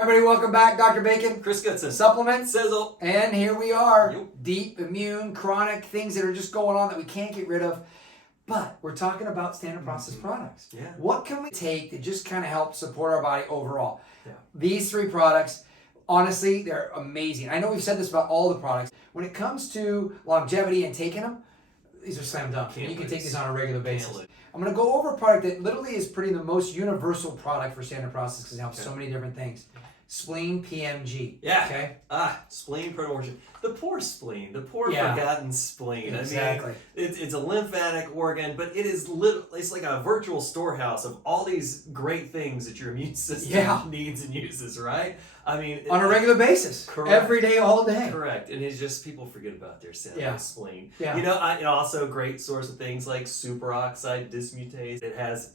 Everybody, welcome back. Dr. Bacon, Chris Goodson, supplements, Sizzle, and here we are. Yep. Deep, immune, chronic, things that are just going on that we can't get rid of. But we're talking about standard process products. Yeah. What can we take to just kind of help support our body overall? Yeah. These three products, honestly, they're amazing. I know we've said this about all the products. When it comes to longevity and taking them, these are slam dunk. And you can take these on a regular basis. I'm going to go over a product that literally is pretty the most universal product for standard process because it helps so many different things. Spleen PMG. Yeah. Okay. Spleen Protocol. The poor spleen, the poor Yeah. forgotten spleen. Exactly. I mean, it's a lymphatic organ, but it's like a virtual storehouse of all these great things that your immune system needs and uses, right? I mean, on a regular basis. Correct. Every day, all day. Correct. And it's just people forget about their spleen. Yeah. You know, also a great source of things like superoxide dismutase. It has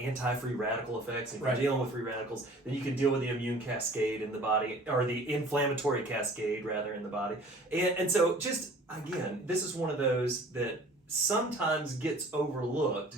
anti-free radical effects. If you're dealing with free radicals, then you can deal with the immune cascade in the body, or the inflammatory cascade, rather, in the body. And so, just, again, this is one of those that sometimes gets overlooked,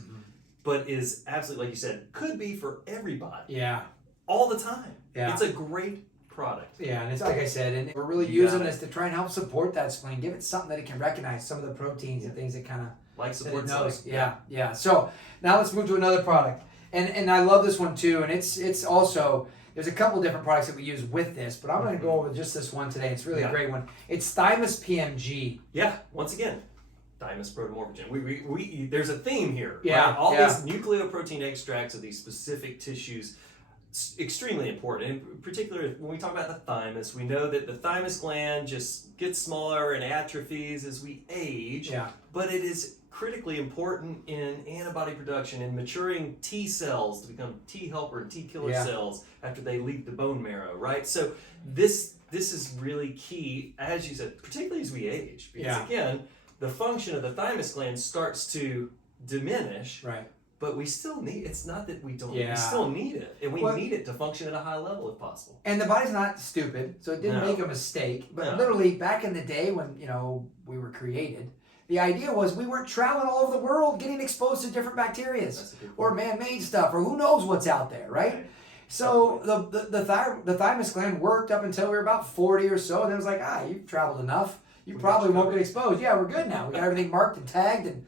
but is absolutely, like you said, could be for everybody. Yeah. All the time. Yeah. It's a great product. Yeah, and it's like I said, and we're really using this to try and help support that spleen. Give it something that it can recognize, some of the proteins and things that kind of like support knows. Yeah. So now let's move to another product, and I love this one too. And it's also, there's a couple different products that we use with this, but I'm going to go over just this one today. It's really a great one. It's Thymus PMG. Yeah. Once again, Thymus Protocol. We there's a theme here. Yeah. Right? All these nucleoprotein extracts of these specific tissues. Extremely important. In particular, when we talk about the thymus, we know that the thymus gland just gets smaller and atrophies as we age. Yeah. But it is critically important in antibody production and maturing T cells to become T helper and T killer cells after they leave the bone marrow, right? So this is really key, as you said, particularly as we age, because again, the function of the thymus gland starts to diminish. Right. But we still need, it's not that we don't, we still need it. And we need it to function at a high level if possible. And the body's not stupid, so it didn't make a mistake. But literally, back in the day when, we were created, the idea was we weren't traveling all over the world getting exposed to different bacteria or man-made stuff or who knows what's out there, right? So the thymus gland worked up until we were about 40 or so, and then it was like, you've traveled enough. You probably won't get exposed. Yeah, we're good now. We got everything marked and tagged and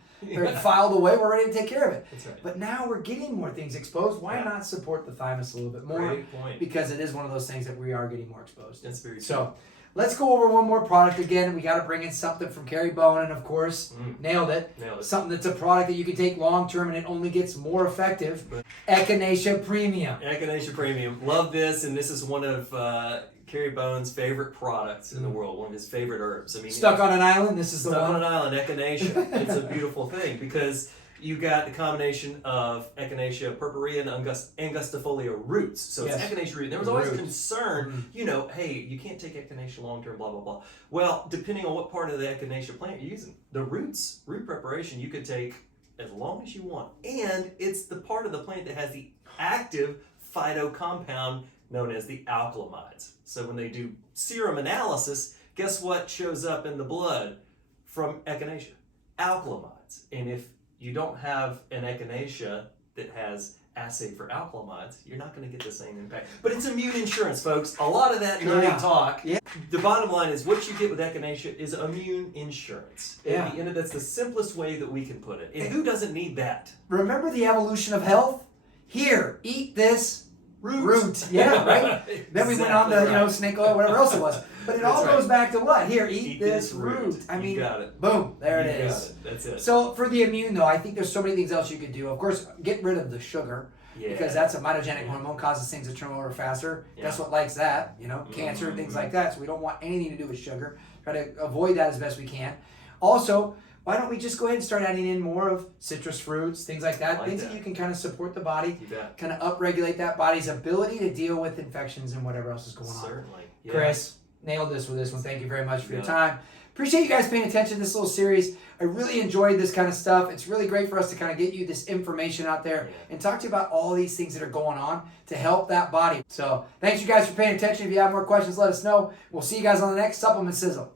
filed away. We're ready to take care of it. That's right. But now we're getting more things exposed. Why not support the thymus a little bit more? Great point. Because it is one of those things that we are getting more exposed. That's very true. So let's go over one more product again. We got to bring in something from Kerry Bowen, of course. Nailed it. Something that's a product that you can take long term and it only gets more effective. Echinacea Premium. Echinacea Premium. Love this, and this is one of Kerry Bowen's favorite products in the world, one of his favorite herbs. I mean, stuck on an island, this is the one. Stuck on an island, Echinacea. It's a beautiful thing because you got the combination of Echinacea purpurea and angustifolia roots. So it's Echinacea root. There was always concern, hey, you can't take Echinacea long term, blah, blah, blah. Well, depending on what part of the Echinacea plant you're using, the root preparation you could take as long as you want. And it's the part of the plant that has the active phytocompound known as the alkalamides. So when they do serum analysis, guess what shows up in the blood from Echinacea? Alkalamides. And if you don't have an Echinacea that has assay for alkalamides, you're not going to get the same impact. But it's immune insurance, folks. A lot of that nerdy talk. Yeah. The bottom line is what you get with Echinacea is immune insurance. Yeah. At the end of that's the simplest way that we can put it. And who doesn't need that? Remember the evolution of health? Here, eat this root. Yeah, right? Then we went on to, snake oil, whatever else it was. But it all goes back to what? Here, eat this root. I mean, got it. Boom, there it is. Got it. That's it. So for the immune, though, I think there's so many things else you could do. Of course, get rid of the sugar. Because that's a mitogenic hormone, causes things to turn over faster. Guess what likes that? Cancer and things like that. So we don't want anything to do with sugar. Try to avoid that as best we can. Also, why don't we just go ahead and start adding in more of citrus fruits, things like that, things that you can kind of support the body, kind of upregulate that body's ability to deal with infections and whatever else is going on. Certainly. Yeah. Chris, nailed this with this one. Thank you very much for your time. Appreciate you guys paying attention to this little series. I really enjoyed this kind of stuff. It's really great for us to kind of get you this information out there and talk to you about all these things that are going on to help that body. So thanks you guys for paying attention. If you have more questions, let us know. We'll see you guys on the next Supplement Sizzle.